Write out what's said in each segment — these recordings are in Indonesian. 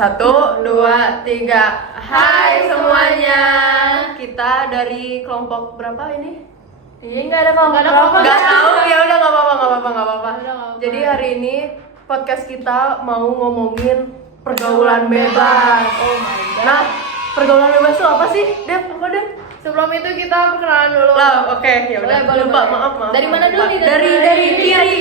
1, 2, 3. Hai semuanya. Kita dari kelompok berapa ini? Iya, nggak ada kelompok. Nggak tahu, ya udah nggak apa-apa. Jadi hari ini podcast kita mau ngomongin pergaulan bebas. Oh my god. Nah, pergaulan bebas itu apa sih? Dep, apa Dep? Sebelum itu kita perkenalan dulu. Lah, oke, ya udah. Boleh. Lupa, maaf. Dari mana dulu nih? Dari kiri.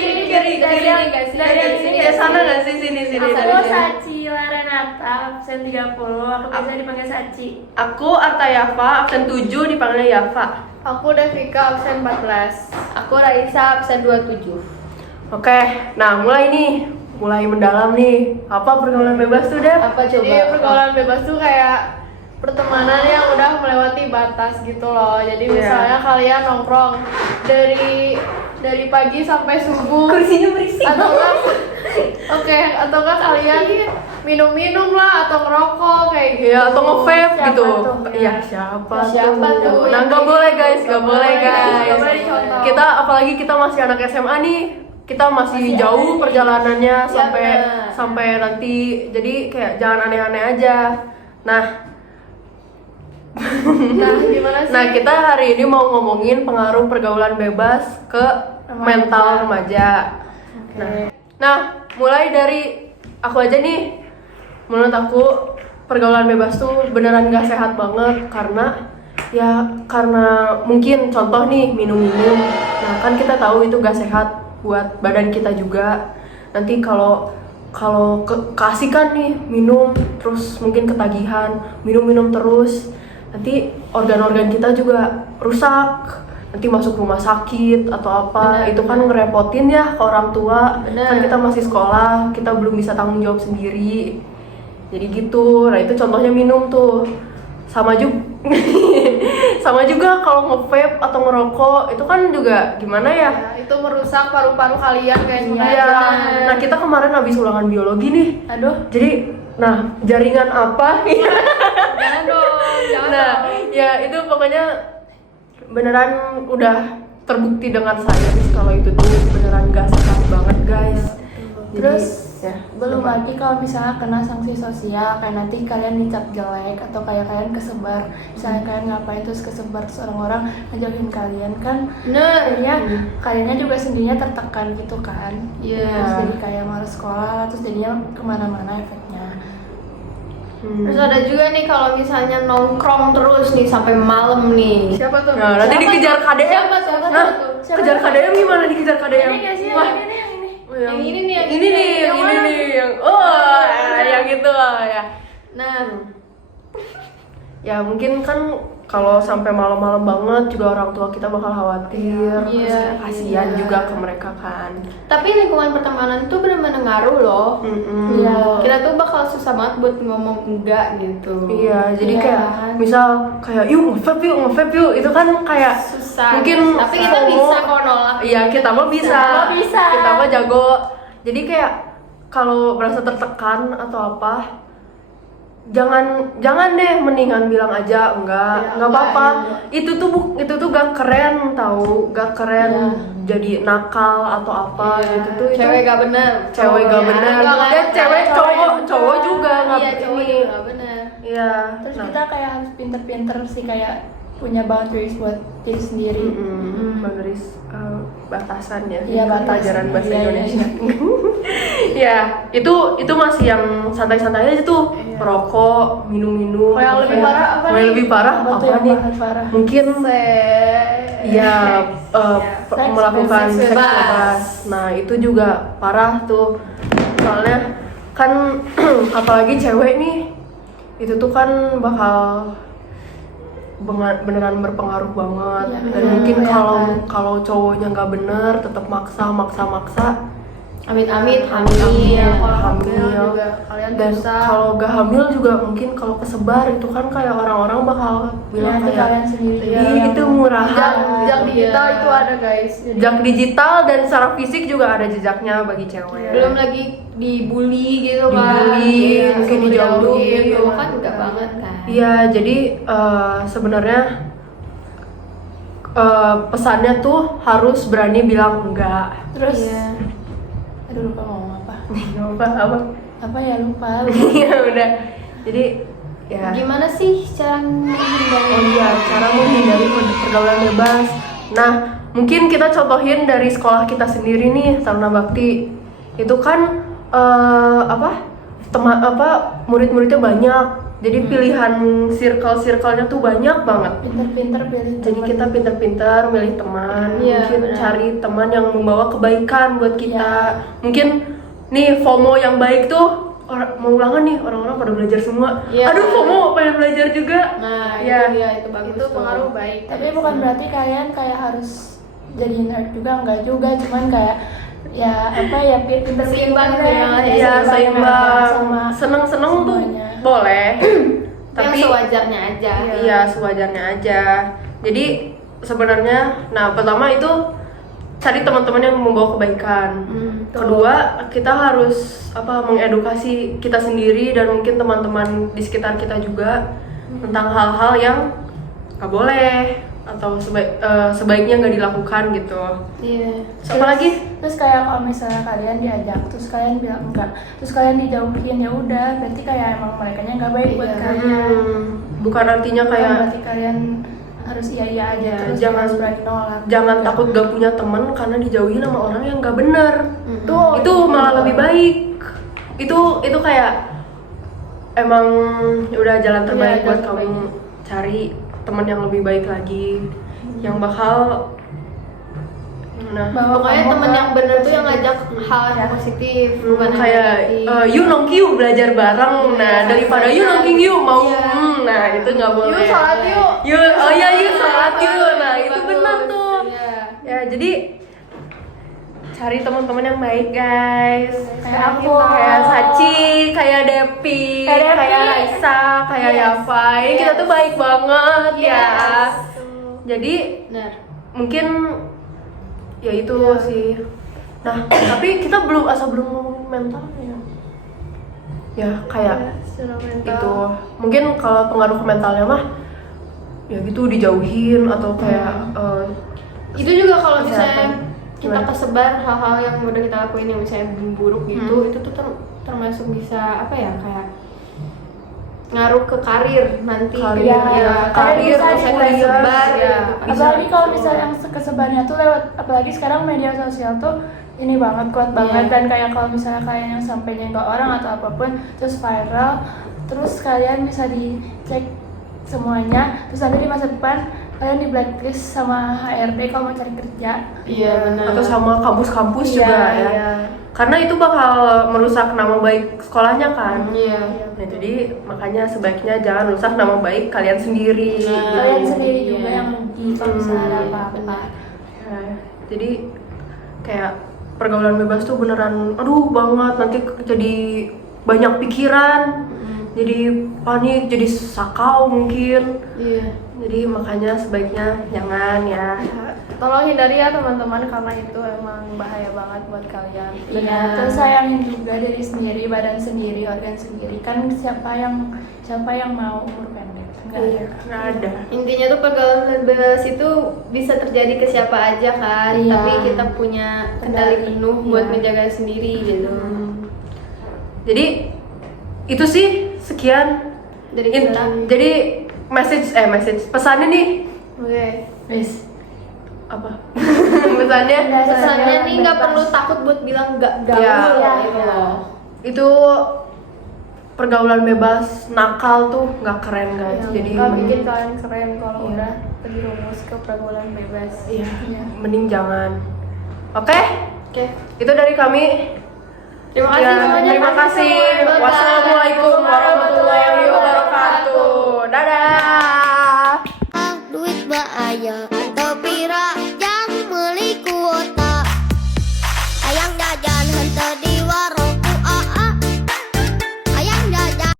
Dari sini Ya sana nggak sih? Sini. Aku dari sini. Saci Larenata, absen 30. Aku biasa dipanggil Saci. Aku Arta Yafa, absen 7 dipanggilnya Yafa. Aku Devika, absen 14. Aku Raisa, absen 27. Oke, nah mulai mendalam nih. Apa pergaulan bebas tuh, Dep? Apa coba? Jadi pergaulan bebas tuh kayak pertemanan yang udah melewati batas gitu loh. Jadi misalnya kalian nongkrong dari pagi sampai subuh. Kursinya berisik. Atau enggak kalian minum-minum lah atau ngerokok kayak gitu. Iya, atau nge-vape Siapa gitu. tuh? Iya, siapa tuh? Nah, nggak boleh guys. Nggak boleh dicontoh. Kita apalagi kita masih anak SMA nih. Kita masih jauh ada perjalanannya nih. sampai nanti. Jadi kayak jangan aneh-aneh aja. Nah, Gimana sih? Nah, kita hari ini mau ngomongin pengaruh pergaulan bebas ke mental remaja. Nah, mulai dari aku aja nih. Menurut aku pergaulan bebas tuh beneran gak sehat banget karena mungkin contoh nih minum-minum. Nah, kan kita tahu itu gak sehat buat badan kita juga. Nanti kalau keasikan nih minum terus mungkin ketagihan, minum terus. Nanti organ-organ kita juga rusak, nanti masuk rumah sakit atau apa. Itu kan ngerepotin ya ke orang tua. Kan kita masih sekolah, kita belum bisa tanggung jawab sendiri. Jadi gitu. Nah, itu contohnya minum tuh. Sama juga kalau nge-vape atau ngerokok itu kan juga gimana ya? Itu merusak paru-paru kalian guys. Iya. Nah, kita kemarin habis ulangan biologi nih. Aduh. Jadi, jaringan apa? Jangan dong. Nah, ya itu pokoknya beneran udah terbukti dengan sains kalau itu tuh beneran gak sehat banget guys. Terus belum apa? lagi kalau misalnya kena sanksi sosial kayak nanti kalian dicap jelek atau kayak kalian kesebar, misalnya kalian ngapain terus kesebar terus orang-orang ngejauhin kalian kan, akhirnya kaliannya juga sendirinya tertekan gitu kan. Terus jadi kayak malas sekolah, terus jadinya kemana-mana efeknya. Terus ada juga nih kalau misalnya nongkrong terus nih sampai malam nih. Siapa tuh? Nah, nanti dikejar KDM. Siapa tuh? Kejar KDM gimana dikejar KDM? Ini nggak sih? Wah, Yang ini nih, yang yang itu ya. Nah, Ya mungkin kan kalau sampai malam-malam banget juga orang tua kita bakal khawatir, terus kayak kasihan juga ke mereka kan. Tapi lingkungan pertemanan tuh benar-benar ngaruh loh. Kita tuh bakal susah banget buat ngomong enggak gitu. Iya, jadi kayak misal kayak yuk nge-vape yuk, itu kan kayak Susah. mungkin Tapi kita bisa kok nolak. Iya, kita mah bisa. Bisa. Kita mah jago. Jadi kayak kalau merasa tertekan atau apa, jangan deh, mendingan bilang aja enggak apa-apa. Itu tuh gak keren tahu, gak keren jadi nakal atau apa gitu tuh. Cewek gak bener. Cewek gak bener. Dan cewek cowok juga nggak iya, cowok ini. juga nggak benar. Iya. Terus kita kayak harus pinter-pinter sih kayak punya boundaries buat diri sendiri. Boundaries, batasan ya. Iya, batasan. Pelajaran bahasa Iya, Indonesia. Ya, itu masih yang santai-santai aja tuh. Merokok, minum-minum. Kalau yang lebih parah apa Kalau nih? yang lebih parah Apa tuh apa yang nih? parah? Mungkin ya Seks melakukan bebas. seks bebas. Nah, itu juga parah tuh. Soalnya kan apalagi cewek nih, itu tuh kan bakal beneran berpengaruh banget. Iya, Dan mungkin kalau cowoknya nggak bener tetap maksa Amit-amit Iya, hamil. kalau hamil. hamil juga kalian Dan bisa. kalau gak hamil juga mungkin kalau kesebar itu kan kayak orang-orang bakal bilang Nanti kayak kalian sendiri. "Ih, itu murahan." Jejak digital itu ada guys. Jejak digital dan secara fisik juga ada jejaknya bagi cewek. Belum lagi dibully gitu kan. Dibully, mungkin Suruh dijauhin. gitu kan enggak banget kan. Iya, jadi sebenarnya pesannya tuh harus berani bilang enggak. Terus aduh lupa ngomong apa. Apa? apa ya lupa. Iya udah. Jadi ya. Gimana sih cara menghindari? Oh iya, cara menghindari pergaulan bebas. Nah, mungkin kita contohin dari sekolah kita sendiri nih, Taruna Bakti. Itu kan murid-muridnya banyak. Jadi pilihan circle-circle-nya tuh banyak banget. Pinter-pinter pilih Jadi teman. kita pinter-pinter milih teman, Iya, mungkin benar. cari teman yang membawa kebaikan buat kita. Mungkin nih FOMO yang baik tuh mau ulangan nih orang-orang pada belajar semua. Iya. Aduh FOMO pengen belajar juga. Nah, Iya. itu dia, itu bagus. Itu tuh. pengaruh baik. Tapi bukan berarti kalian kayak harus jadi nerd juga, enggak juga, cuman kayak ya apa ya pinter-pinter Seimbang, deh. seimbang aja. Iya seimbang. sama Seneng-seneng tuh semuanya. boleh. Yang Tapi sewajarnya aja. iya sewajarnya aja. Jadi sebenarnya, nah pertama itu cari teman-teman yang membawa kebaikan. Kedua, kita harus mengedukasi kita sendiri dan mungkin teman-teman di sekitar kita juga tentang hal-hal yang nggak boleh atau sebaiknya nggak dilakukan gitu. Iya. Apa lagi? Terus kayak kalau misalnya kalian diajak, terus kalian bilang enggak, terus kalian dijauhin, ya udah, berarti kayak emang merekanya nggak baik buat Iya. kalian. Bukan artinya Bukan kayak berarti kalian harus iya aja, Ya, terus jangan- harus berani nolak. jangan takut gak punya teman karena dijauhin sama orang yang nggak bener. Tuh, Itu malah lebih baik. Itu kayak emang udah jalan terbaik Iya, buat jalan kamu cari teman yang lebih baik lagi, yang bakal Bawa Pokoknya kamu temen ke yang bener tuh yang positif. ngajak hal yang positif, bukan yang kayak negatif. you nongki yuk belajar bareng. Nah daripada you nongki yuk mau Iya. nah itu nggak boleh. Yuk sholat yuk. Oh ya yuk sholat yuk. Nah itu Bagus. benar tuh. Iya. Ya jadi cari teman-teman yang baik guys. Kayak aku. Kayak Sachi, kayak Depi, Kayak Depi. kayak Raisa, kayak Yes. Yafa. Ini kita Yes. tuh baik banget ya. Yes. Jadi Benar. mungkin ya itu sih. Nah tapi kita belum ngomongin mentalnya. Ya kayak Secara mental. itu mungkin kalau pengaruh ke mentalnya mah ya gitu dijauhin atau kayak Itu juga kalau Kesehatan. misalnya kita Gimana? kesebar hal-hal yang udah kita lakuin yang misalnya buruk gitu, itu tuh termasuk bisa apa ya, kayak ngaruh ke karir nanti. Karir, gitu. ya, Karir karir, bisa kuliah, disebar ya. gitu. Apalagi kalau misalnya yang kesebarnya tuh lewat, apalagi sekarang media sosial tuh ini banget, kuat banget. Iya. Dan kayak kalau misalnya kalian yang sampainya ke orang atau apapun terus viral, terus kalian bisa dicek semuanya, terus nanti di masa depan kalian di blacklist sama HRD kalau mau cari kerja. Iya benar. atau sama kampus-kampus Iya, juga ya. iya. Karena itu bakal merusak nama baik sekolahnya kan. Iya. Nah, jadi makanya sebaiknya jangan rusak nama baik kalian sendiri. Nah, gitu. Kalian sendiri juga Iya. yang rugi kalau misalnya ada apa-apa. benar. Ya, jadi kayak pergaulan bebas tuh beneran aduh banget, nanti jadi banyak pikiran, jadi panik, jadi sakau mungkin. Iya. Jadi makanya sebaiknya jangan ya. Tolong hindari ya teman-teman, karena itu emang bahaya banget buat kalian. Iya. Terus sayangin juga diri sendiri, badan sendiri, organ sendiri. Kan siapa yang mau umur pendek? Enggak ada. Nggak ada. Intinya tuh pergaulan bebas itu bisa terjadi ke siapa aja kan, Iya. tapi kita punya kendali Kendali, penuh buat iya. menjaga sendiri gitu. Jadi itu sih sekian. Dari kita. Jadi message pesannya nih Oke. Wis. apa? Pesannya Pesannya nih nggak bebas. perlu takut buat bilang nggak Iya. gaul Iya, gitu iya. loh. itu pergaulan bebas nakal tuh nggak keren guys. Jadi nggak mending- bikin kalian keren kalau Iya. udah terjerumus ke pergaulan bebas. Iya. Iya. mending jangan. Oke, Oke. itu dari kami. Terima kasih Ya, semuanya. terima kasih. Bye-bye. Wassalamualaikum warahmatullahi wabarakatuh.